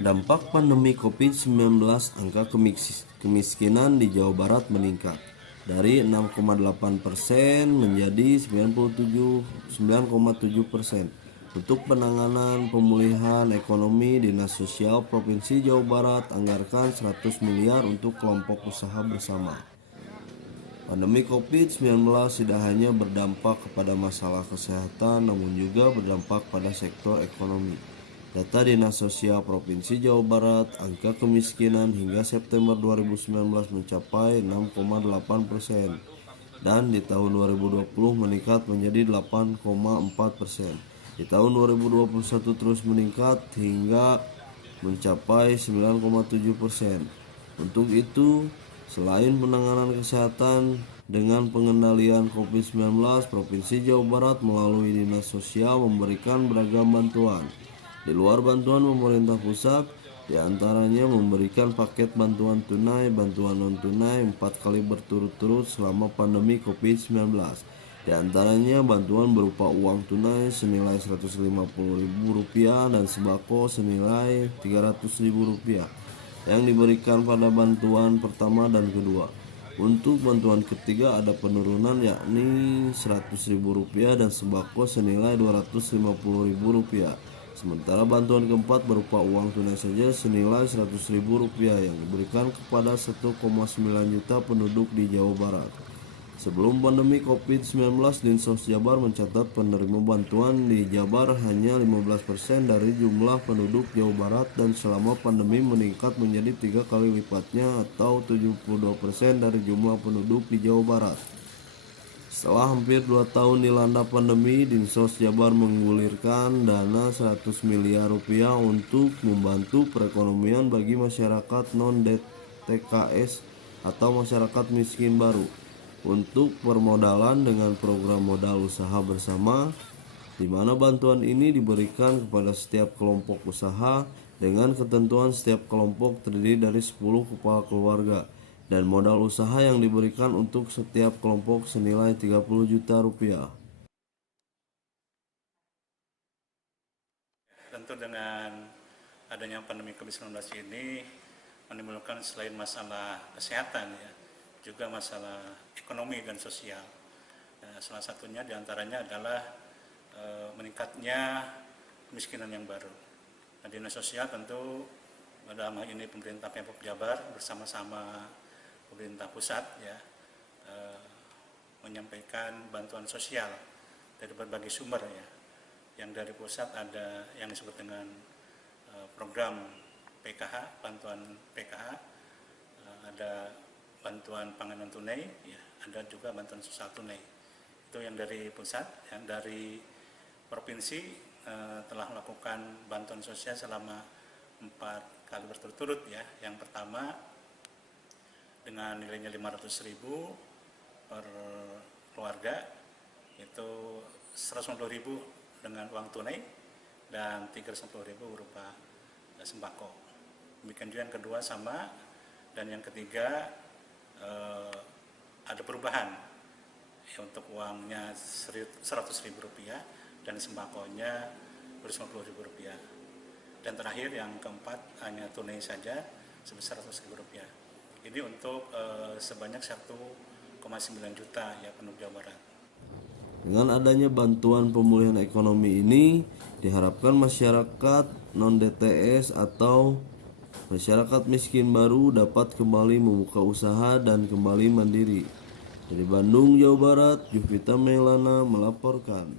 Dampak pandemi COVID-19, angka kemiskinan di Jawa Barat meningkat dari 6,8% menjadi 9,7%. Untuk penanganan pemulihan ekonomi, Dinas Sosial Provinsi Jawa Barat anggarkan 100 miliar untuk kelompok usaha bersama. Pandemi COVID-19 tidak hanya berdampak kepada masalah kesehatan, namun juga berdampak pada sektor ekonomi. Data Dinas Sosial Provinsi Jawa Barat, angka kemiskinan hingga September 2019 mencapai 6,8% dan di tahun 2020 meningkat menjadi 8,4%. Di tahun 2021 terus meningkat hingga mencapai 9,7%. Untuk itu, selain penanganan kesehatan dengan pengendalian COVID-19, Provinsi Jawa Barat melalui Dinas Sosial memberikan beragam bantuan. Di luar bantuan pemerintah pusat, diantaranya memberikan paket bantuan tunai, bantuan non-tunai 4 kali berturut-turut selama pandemi COVID-19. Di antaranya bantuan berupa uang tunai senilai Rp150.000 dan sembako senilai Rp300.000 yang diberikan pada bantuan pertama dan kedua. Untuk bantuan ketiga ada penurunan yakni Rp100.000 dan sembako senilai Rp250.000. Sementara bantuan keempat berupa uang tunai saja senilai Rp100.000 yang diberikan kepada 1,9 juta penduduk di Jawa Barat. Sebelum pandemi COVID-19, Dinsos Jabar mencatat penerima bantuan di Jabar hanya 15% dari jumlah penduduk Jawa Barat dan selama pandemi meningkat menjadi 3 kali lipatnya atau 72% dari jumlah penduduk di Jawa Barat. Setelah hampir 2 tahun dilanda pandemi, Dinsos Jabar menggulirkan dana Rp100 miliar untuk membantu perekonomian bagi masyarakat non-TKS atau masyarakat miskin baru. Untuk permodalan dengan program modal usaha bersama, di mana bantuan ini diberikan kepada setiap kelompok usaha dengan ketentuan setiap kelompok terdiri dari 10 kepala keluarga dan modal usaha yang diberikan untuk setiap kelompok senilai Rp30 juta. Tentu dengan adanya pandemi COVID-19 ini menimbulkan selain masalah kesehatan juga masalah ekonomi dan sosial. Salah satunya diantaranya adalah meningkatnya kemiskinan yang baru. Dinas Sosial tentu dalam hal ini pemerintah Pemprov Jabar bersama-sama pemerintah pusat menyampaikan bantuan sosial dari berbagai sumber Yang dari pusat ada yang disebut dengan program PKH, bantuan PKH, ada bantuan pangan tunai, ada juga bantuan sosial tunai. Itu yang dari pusat. Yang dari provinsi telah melakukan bantuan sosial selama 4 kali berturut-turut Yang pertama dengan nilainya Rp500.000 per keluarga, itu Rp150.000 dengan uang tunai dan Rp350.000 berupa sembako. Demikian juga yang kedua sama, dan yang ketiga ada perubahan untuk uangnya Rp100.000 dan sembakonya Rp250.000. Dan terakhir yang keempat hanya tunai saja sebesar Rp100.000. Ini untuk sebanyak 1,9 juta penduduk Jawa Barat. Dengan adanya bantuan pemulihan ekonomi ini, diharapkan masyarakat non-DTS atau masyarakat miskin baru dapat kembali membuka usaha dan kembali mandiri. Dari Bandung, Jawa Barat, Jovita Melana melaporkan.